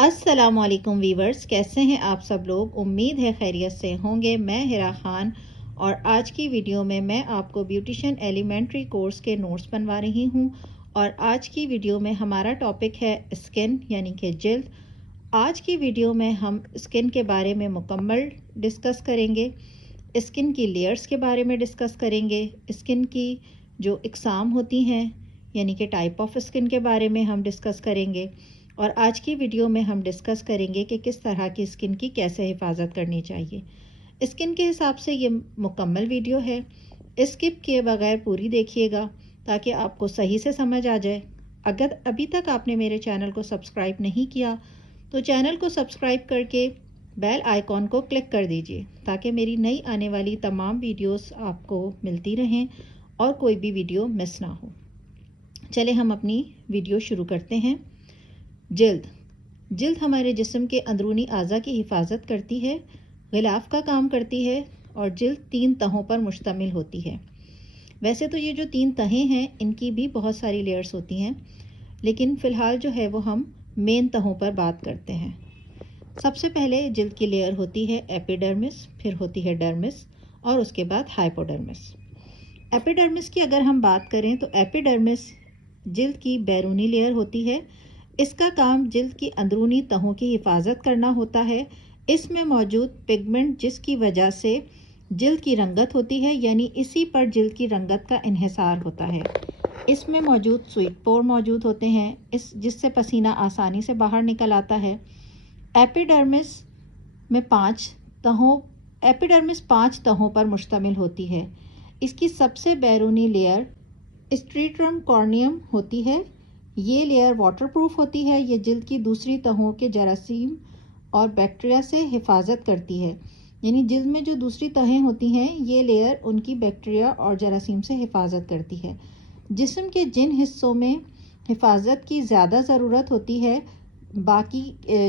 السلام علیکم ویورز، کیسے ہیں آپ سب لوگ؟ امید ہے خیریت سے ہوں گے۔ میں ہیرا خان اور آج کی ویڈیو میں آپ کو بیوٹیشین ایلیمنٹری کورس کے نوٹس بنوا رہی ہوں، اور آج کی ویڈیو میں ہمارا ٹاپک ہے اسکن یعنی کہ جلد۔ آج کی ویڈیو میں ہم اسکن کے بارے میں مکمل ڈسکس کریں گے، اسکن کی لیئرز کے بارے میں ڈسکس کریں گے، اسکن کی جو اقسام ہوتی ہیں یعنی کہ ٹائپ آف اسکن کے بارے میں ہم ڈسکس کریں گے، اور آج کی ویڈیو میں ہم ڈسکس کریں گے کہ کس طرح کی اسکن کی کیسے حفاظت کرنی چاہیے۔ اسکن کے حساب سے یہ مکمل ویڈیو ہے، اسکپ کیے بغیر پوری دیکھیے گا تاکہ آپ کو صحیح سے سمجھ آ جائے۔ اگر ابھی تک آپ نے میرے چینل کو سبسکرائب نہیں کیا تو چینل کو سبسکرائب کر کے بیل آئیکن کو کلک کر دیجئے تاکہ میری نئی آنے والی تمام ویڈیوز آپ کو ملتی رہیں اور کوئی بھی ویڈیو مس نہ ہو۔ چلے ہم اپنی ویڈیو شروع کرتے ہیں۔ جلد ہمارے جسم کے اندرونی اعضاء کی حفاظت کرتی ہے، غلاف کا کام کرتی ہے، اور جلد 3 تہوں پر مشتمل ہوتی ہے۔ ویسے تو یہ جو 3 تہیں ہیں ان کی بھی بہت ساری لیئرز ہوتی ہیں، لیکن فی الحال جو ہے وہ ہم مین تہوں پر بات کرتے ہیں۔ سب سے پہلے جلد کی لیئر ہوتی ہے ایپیڈرمس، پھر ہوتی ہے ڈرمس، اور اس کے بعد ہائپوڈرمس۔ ایپیڈرمس کی اگر ہم بات کریں تو ایپیڈرمس جلد کی بیرونی لیئر ہوتی ہے۔ اس کا کام جلد کی اندرونی تہوں کی حفاظت کرنا ہوتا ہے۔ اس میں موجود پگمنٹ جس کی وجہ سے جلد کی رنگت ہوتی ہے، یعنی اسی پر جلد کی رنگت کا انحصار ہوتا ہے۔ اس میں موجود سویٹ پور موجود ہوتے ہیں جس سے پسینہ آسانی سے باہر نکل آتا ہے۔ ایپیڈرمس 5 تہوں پر مشتمل ہوتی ہے۔ اس کی سب سے بیرونی لیئر اسٹریٹرم کارنیم ہوتی ہے۔ یہ لیئر واٹر پروف ہوتی ہے، یہ جلد کی دوسری تہوں کے جراثیم اور بیکٹیریا سے حفاظت کرتی ہے، یعنی جلد میں جو دوسری تہیں ہوتی ہیں یہ لیئر ان کی بیکٹیریا اور جراثیم سے حفاظت کرتی ہے۔ جسم کے جن حصوں میں حفاظت کی زیادہ ضرورت ہوتی ہے باقی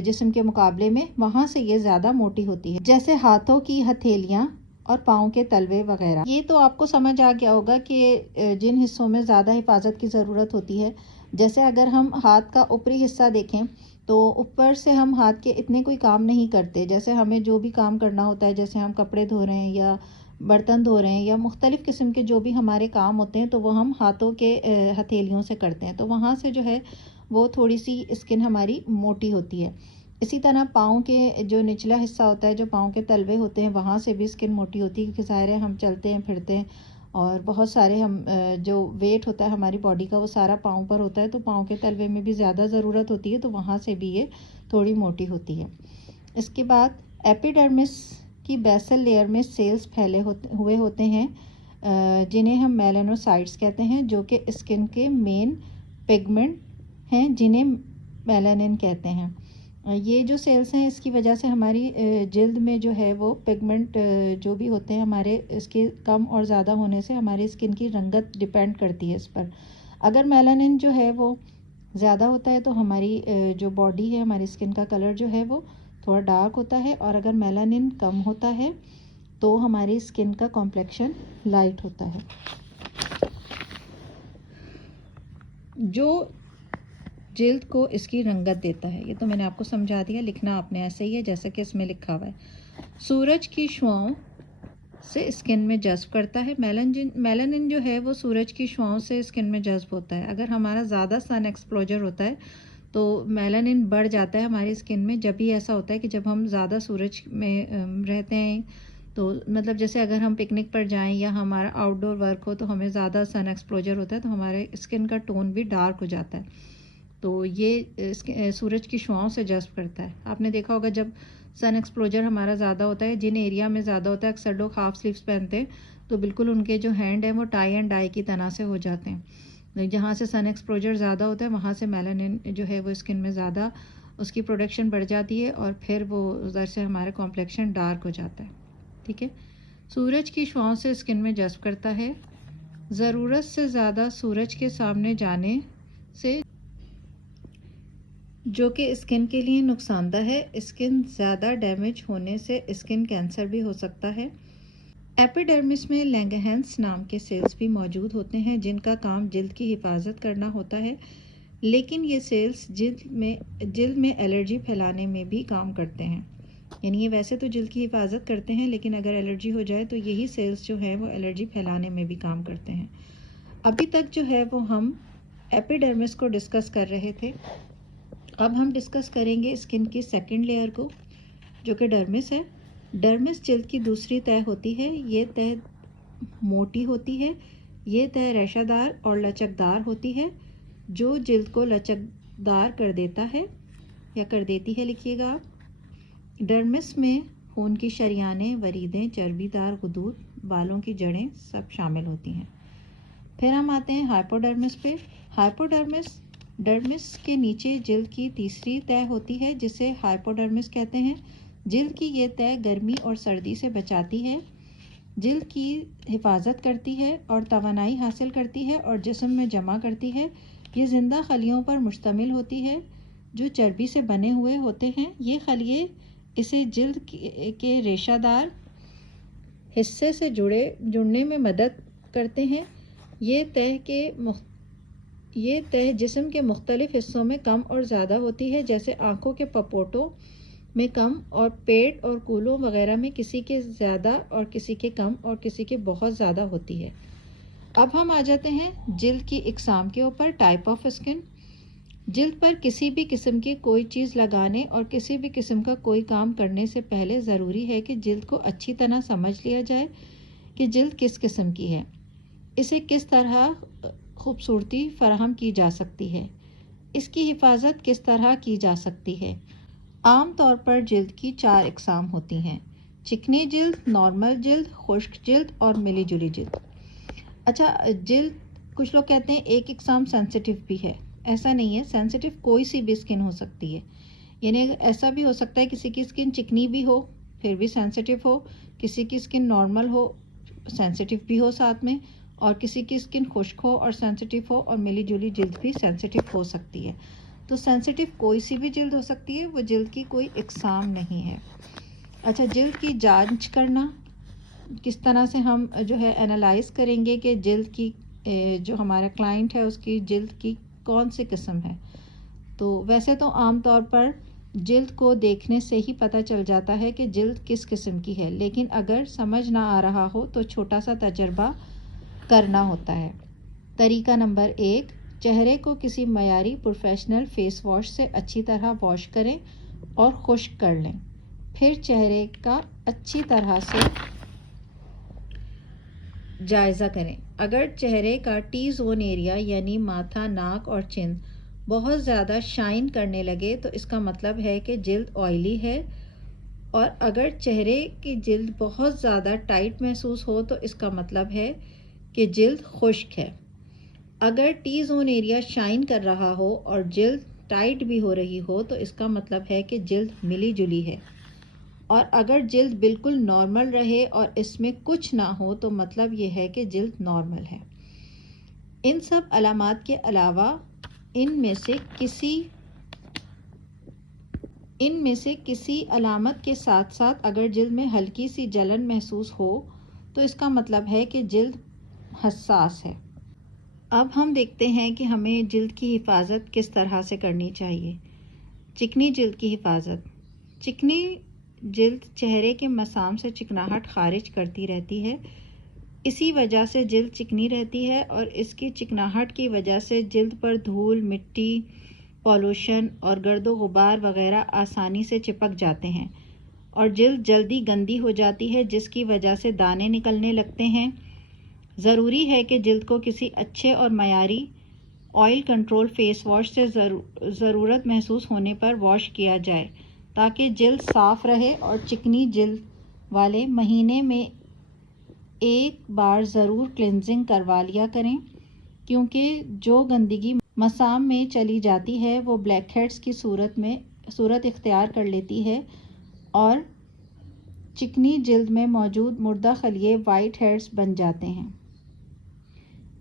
جسم کے مقابلے میں، وہاں سے یہ زیادہ موٹی ہوتی ہے، جیسے ہاتھوں کی ہتھیلیاں اور پاؤں کے تلوے وغیرہ۔ یہ تو آپ کو سمجھ آ گیا ہوگا کہ جن حصوں میں زیادہ حفاظت کی ضرورت ہوتی ہے، جیسے اگر ہم ہاتھ کا اوپری حصہ دیکھیں تو اوپر سے ہم ہاتھ کے اتنے کوئی کام نہیں کرتے، جیسے ہمیں جو بھی کام کرنا ہوتا ہے، جیسے ہم کپڑے دھو رہے ہیں یا برتن دھو رہے ہیں یا مختلف قسم کے جو بھی ہمارے کام ہوتے ہیں تو وہ ہم ہاتھوں کے ہتھیلیوں سے کرتے ہیں، تو وہاں سے جو ہے وہ تھوڑی سی اسکن ہماری موٹی ہوتی ہے۔ اسی طرح پاؤں کے جو نچلا حصہ ہوتا ہے، جو پاؤں کے تلوے ہوتے ہیں، وہاں سے بھی اسکن موٹی ہوتی ہے، کیونکہ ظاہر ہے ہم چلتے ہیں پھرتے ہیں اور بہت سارے ہم جو ویٹ ہوتا ہے ہماری باڈی کا وہ سارا پاؤں پر ہوتا ہے، تو پاؤں کے تلوے میں بھی زیادہ ضرورت ہوتی ہے، تو وہاں سے بھی یہ تھوڑی موٹی ہوتی ہے۔ اس کے بعد ایپیڈرمس کی بیسل لیئر میں سیلز پھیلے ہوئے ہوتے ہیں جنہیں ہم میلانوسائٹس کہتے ہیں، جو کہ اسکن کے مین پگمنٹ ہیں جنہیں میلانن کہتے ہیں۔ یہ جو سیلز ہیں اس کی وجہ سے ہماری جلد میں جو ہے وہ پگمنٹ جو بھی ہوتے ہیں ہمارے، اس کے کم اور زیادہ ہونے سے ہماری اسکن کی رنگت ڈیپینڈ کرتی ہے اس پر۔ اگر میلانن جو ہے وہ زیادہ ہوتا ہے تو ہماری جو باڈی ہے، ہماری اسکن کا کلر جو ہے وہ تھوڑا ڈارک ہوتا ہے، اور اگر میلانن کم ہوتا ہے تو ہماری اسکن کا کمپلیکشن لائٹ ہوتا ہے۔ جو جلد کو اس کی رنگت دیتا ہے، یہ تو میں نے آپ کو سمجھا دیا، لکھنا آپ نے ایسے ہی ہے جیسا کہ اس میں لکھا ہوا ہے۔ سورج کی شعاؤں سے اسکن میں جذب کرتا ہے۔ میلانن جو ہے وہ سورج کی شعاؤں سے اسکن میں جذب ہوتا ہے۔ اگر ہمارا زیادہ سن ایکسپوجر ہوتا ہے تو میلانن بڑھ جاتا ہے ہماری اسکن میں۔ جب بھی ایسا ہوتا ہے کہ جب ہم زیادہ سورج میں رہتے ہیں، تو مطلب جیسے اگر ہم پکنک پر جائیں یا ہمارا آؤٹ ڈور ورک ہو تو ہمیں زیادہ سن ایکسپوجر ہوتا ہے تو ہمارے اسکن کا ٹون بھی ڈارک ہو جاتا ہے، تو یہ سورج کی شعاؤں سے جذب کرتا ہے۔ آپ نے دیکھا ہوگا جب سن ایکسپوجر ہمارا زیادہ ہوتا ہے، جن ایریا میں زیادہ ہوتا ہے، اکثر لوگ ہاف سلیوز پہنتے ہیں تو بالکل ان کے جو ہینڈ ہیں وہ ٹائی اینڈ ڈائی کی طرح سے ہو جاتے ہیں۔ جہاں سے سن ایکسپوجر زیادہ ہوتا ہے وہاں سے میلانن جو ہے وہ اسکن میں زیادہ اس کی پروڈکشن بڑھ جاتی ہے، اور پھر وہ ادھر سے ہمارا کمپلیکشن ڈارک ہو جاتا ہے۔ ٹھیک ہے، سورج کی شعاؤں سے اسکن میں جذب کرتا ہے۔ ضرورت سے زیادہ سورج کے سامنے جانے سے، جو کہ اسکن کے لیے نقصان دہ ہے، اسکن زیادہ ڈیمیج ہونے سے اسکن کینسر بھی ہو سکتا ہے۔ ایپیڈرمس میں لینگرہینس نام کے سیلز بھی موجود ہوتے ہیں جن کا کام جلد کی حفاظت کرنا ہوتا ہے۔ لیکن یہ سیلز جلد میں الرجی پھیلانے میں بھی کام کرتے ہیں. یعنی یہ ویسے تو جلد کی حفاظت کرتے ہیں، لیکن اگر الرجی ہو جائے تو یہی سیلز جو ہیں وہ الرجی پھیلانے میں بھی کام کرتے ہیں. ابھی تک جو ہے وہ ہم ایپیڈرمس کو ڈسکس کر رہے تھے. اب ہم ڈسکس کریں گے اسکن کی سیکنڈ لیئر کو، جو کہ ڈرمس ہے. ڈرمس جلد کی دوسری تہہ ہوتی ہے. یہ تہہ موٹی ہوتی ہے. یہ تہہ ریشہ دار اور لچکدار ہوتی ہے، جو جلد کو لچکدار کر دیتا ہے یا کر دیتی ہے. لکھیے گا آپ. ڈرمس میں خون کی شریانیں، وریدیں، چربی دار غدود، بالوں کی جڑیں سب شامل ہوتی ہیں. پھر ہم آتے ہیں ہائپوڈرمس پہ. ڈرمس کے نیچے جلد کی تیسری تہہ ہوتی ہے جسے ہائپوڈرمس کہتے ہیں. جلد کی یہ تہہ گرمی اور سردی سے بچاتی ہے، جلد کی حفاظت کرتی ہے اور توانائی حاصل کرتی ہے اور جسم میں جمع کرتی ہے. یہ زندہ خلیوں پر مشتمل ہوتی ہے جو چربی سے بنے ہوئے ہوتے ہیں. یہ خلیے اسے جلد کے ریشہ دار حصے سے جڑنے میں مدد کرتے ہیں. یہ تہہ جسم کے مختلف حصوں میں کم اور زیادہ ہوتی ہے، جیسے آنکھوں کے پپوٹوں میں کم اور پیٹ اور کولوں وغیرہ میں کسی کے زیادہ اور کسی کے کم اور کسی کے بہت زیادہ ہوتی ہے. اب ہم آ جاتے ہیں جلد کی اقسام کے اوپر. Type of skin. جلد پر کسی بھی قسم کی کوئی چیز لگانے اور کسی بھی قسم کا کوئی کام کرنے سے پہلے ضروری ہے کہ جلد کو اچھی طرح سمجھ لیا جائے کہ جلد کس قسم کی ہے، اسے کس طرح خوبصورتی فراہم کی جا سکتی ہے، اس کی حفاظت کس طرح کی جا سکتی ہے. عام طور پر جلد کی 4 اقسام ہوتی ہیں: چکنی جلد، نارمل جلد، خشک جلد اور ملی جلی جلد. اچھا، جلد کچھ لوگ کہتے ہیں ایک اقسام سینسیٹیو بھی ہے. ایسا نہیں ہے. سینسیٹیو کوئی سی بھی اسکن ہو سکتی ہے. یعنی ایسا بھی ہو سکتا ہے کسی کی اسکن چکنی بھی ہو پھر بھی سینسیٹیو ہو، کسی کی اسکن نارمل ہو سینسیٹیو بھی ہو ساتھ میں، اور کسی کی اسکن خشک ہو اور سینسیٹیو ہو، اور ملی جلی جلد بھی سینسیٹیو ہو سکتی ہے. تو سینسیٹیو کوئی سی بھی جلد ہو سکتی ہے، وہ جلد کی کوئی اقسام نہیں ہے. اچھا، جلد کی جانچ کرنا کس طرح سے ہم جو ہے انالائز کریں گے کہ جلد کی جو ہمارا کلائنٹ ہے اس کی جلد کی کون سی قسم ہے. تو ویسے تو عام طور پر جلد کو دیکھنے سے ہی پتہ چل جاتا ہے کہ جلد کس قسم کی ہے، لیکن اگر سمجھ نہ آ رہا ہو تو چھوٹا سا تجربہ کرنا ہوتا ہے. طریقہ نمبر 1، چہرے کو کسی معیاری پروفیشنل فیس واش سے اچھی طرح واش کریں اور خشک کر لیں. پھر چہرے کا اچھی طرح سے جائزہ کریں. اگر چہرے کا ٹی زون ایریا یعنی ماتھا، ناک اور چن بہت زیادہ شائن کرنے لگے تو اس کا مطلب ہے کہ جلد آئلی ہے، اور اگر چہرے کی جلد بہت زیادہ ٹائٹ محسوس ہو تو اس کا مطلب ہے کہ جلد خشک ہے. اگر ٹی زون ایریا شائن کر رہا ہو اور جلد ٹائٹ بھی ہو رہی ہو تو اس کا مطلب ہے کہ جلد ملی جلی ہے، اور اگر جلد بالکل نارمل رہے اور اس میں کچھ نہ ہو تو مطلب یہ ہے کہ جلد نارمل ہے. ان سب علامات کے علاوہ ان میں سے کسی علامت کے ساتھ ساتھ اگر جلد میں ہلکی سی جلن محسوس ہو تو اس کا مطلب ہے کہ جلد حساس ہے. اب ہم دیکھتے ہیں کہ ہمیں جلد کی حفاظت کس طرح سے کرنی چاہیے. چکنی جلد کی حفاظت. چکنی جلد چہرے کے مسام سے چکناہٹ خارج کرتی رہتی ہے. اسی وجہ سے جلد چکنی رہتی ہے، اور اس کی چکناہٹ کی وجہ سے جلد پر دھول، مٹی، پالوشن اور گرد و غبار وغیرہ آسانی سے چپک جاتے ہیں، اور جلد جلدی گندی ہو جاتی ہے جس کی وجہ سے دانے نکلنے لگتے ہیں. ضروری ہے کہ جلد کو کسی اچھے اور معیاری آئل کنٹرول فیس واش سے ضرورت محسوس ہونے پر واش کیا جائے تاکہ جلد صاف رہے. اور چکنی جلد والے مہینے میں ایک بار ضرور کلینزنگ کروا لیا کریں، کیونکہ جو گندگی مسام میں چلی جاتی ہے وہ بلیک ہیڈز کی صورت اختیار کر لیتی ہے، اور چکنی جلد میں موجود مردہ خلیے وائٹ ہیڈز بن جاتے ہیں.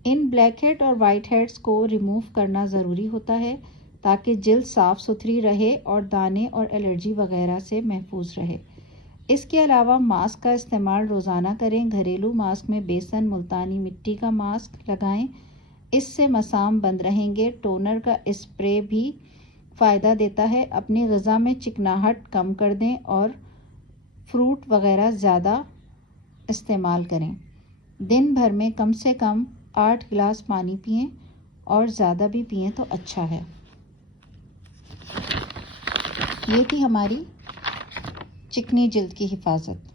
ان بلیک ہیڈ اور وائٹ ہیڈز کو ریموو کرنا ضروری ہوتا ہے تاکہ جلد صاف ستھری رہے اور دانے اور الرجی وغیرہ سے محفوظ رہے. اس کے علاوہ ماسک کا استعمال روزانہ کریں. گھریلو ماسک میں بیسن، ملتانی مٹی کا ماسک لگائیں. اس سے مسام بند رہیں گے۔ ٹونر کا اسپرے بھی فائدہ دیتا ہے۔ اپنی غذا میں چکناہٹ کم کر دیں اور فروٹ وغیرہ زیادہ استعمال کریں۔ دن بھر میں کم سے کم 8 گلاس پانی پئیں اور زیادہ بھی پئیں تو اچھا ہے۔ یہ تھی ہماری چکنی جلد کی حفاظت۔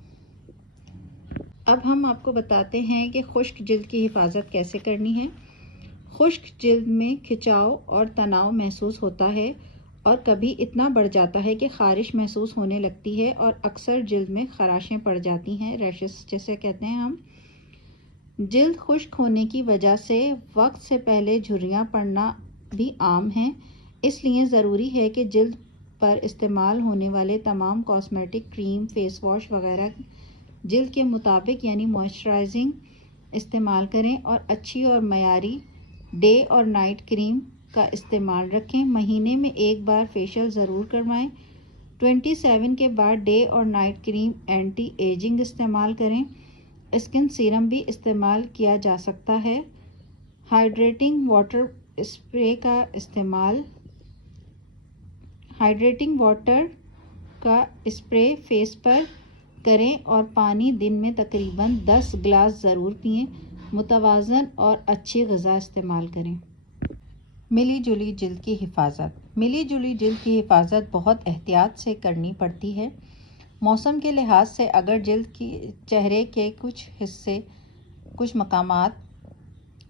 اب ہم آپ کو بتاتے ہیں کہ خشک جلد کی حفاظت کیسے کرنی ہے۔ خشک جلد میں کھچاؤ اور تناؤ محسوس ہوتا ہے اور کبھی اتنا بڑھ جاتا ہے کہ خارش محسوس ہونے لگتی ہے اور اکثر جلد میں خراشیں پڑ جاتی ہیں، ریشز جیسے کہتے ہیں ہم۔ جلد خشک ہونے کی وجہ سے وقت سے پہلے جھریاں پڑنا بھی عام ہیں، اس لیے ضروری ہے کہ جلد پر استعمال ہونے والے تمام کاسمیٹک، کریم، فیس واش وغیرہ جلد کے مطابق یعنی موئسچرائزنگ استعمال کریں اور اچھی اور معیاری ڈے اور نائٹ کریم کا استعمال رکھیں۔ مہینے میں ایک بار فیشیل ضرور کروائیں۔ 27 کے بعد ڈے اور نائٹ کریم اینٹی ایجنگ استعمال کریں۔ اسکن سیرم بھی استعمال کیا جا سکتا ہے۔ ہائیڈریٹنگ واٹر اسپرے کا استعمال ہائیڈریٹنگ واٹر کا اسپرے فیس پر کریں اور پانی دن میں تقریباً 10 گلاس ضرور پئیں۔ متوازن اور اچھی غذا استعمال کریں۔ ملی جلی جلد کی حفاظت۔ ملی جلی جلد کی حفاظت بہت احتیاط سے کرنی پڑتی ہے۔ موسم کے لحاظ سے اگر جلد کی چہرے کے کچھ مقامات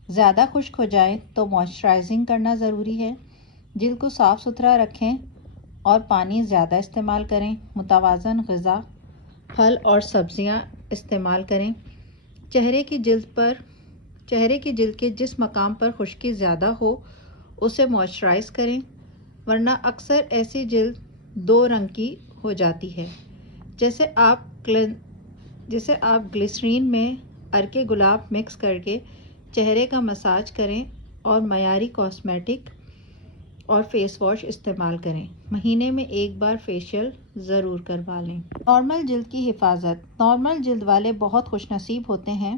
زیادہ خشک ہو جائیں تو موئسچرائزنگ کرنا ضروری ہے۔ جلد کو صاف ستھرا رکھیں اور پانی زیادہ استعمال کریں۔ متوازن غذا، پھل اور سبزیاں استعمال کریں۔ چہرے کی جلد کے جس مقام پر خشکی زیادہ ہو اسے موئسچرائز کریں، ورنہ اکثر ایسی جلد 2 رنگ کی ہو جاتی ہے۔ جیسے آپ گلیسرین میں عرق گلاب مکس کر کے چہرے کا مساج کریں اور معیاری کاسمیٹک اور فیس واش استعمال کریں۔ مہینے میں ایک بار فیشیل ضرور کروا لیں۔ نارمل جلد کی حفاظت۔ نارمل جلد والے بہت خوش نصیب ہوتے ہیں۔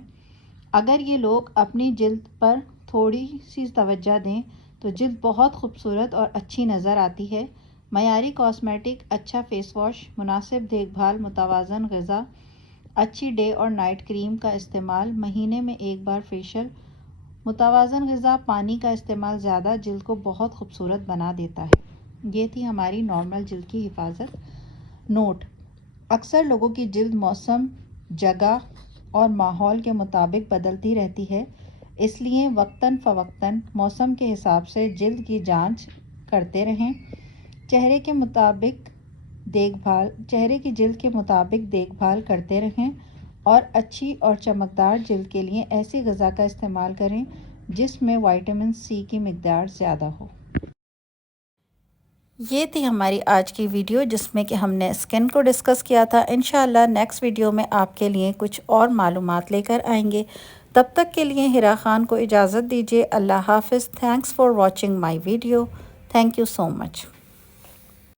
اگر یہ لوگ اپنی جلد پر تھوڑی سی توجہ دیں تو جلد بہت خوبصورت اور اچھی نظر آتی ہے۔ معیاری کاسمیٹک، اچھا فیس واش، مناسب دیکھ بھال، متوازن غذا، اچھی ڈے اور نائٹ کریم کا استعمال، مہینے میں ایک بار فیشیل، متوازن غذا، پانی کا استعمال زیادہ جلد کو بہت خوبصورت بنا دیتا ہے۔ یہ تھی ہماری نارمل جلد کی حفاظت۔ نوٹ: اکثر لوگوں کی جلد موسم، جگہ اور ماحول کے مطابق بدلتی رہتی ہے، اس لیے وقتاً فوقتاً موسم کے حساب سے جلد کی جانچ کرتے رہیں۔ چہرے کی جلد کے مطابق دیکھ بھال کرتے رہیں اور اچھی اور چمکدار جلد کے لیے ایسی غذا کا استعمال کریں جس میں وٹامن سی کی مقدار زیادہ ہو۔ یہ تھی ہماری آج کی ویڈیو جس میں کہ ہم نے اسکن کو ڈسکس کیا تھا۔ انشاءاللہ نیکسٹ ویڈیو میں آپ کے لیے کچھ اور معلومات لے کر آئیں گے۔ تب تک کے لیے ہرا خان کو اجازت دیجیے۔ اللہ حافظ۔ Thanks for watching my video. Thank you so much.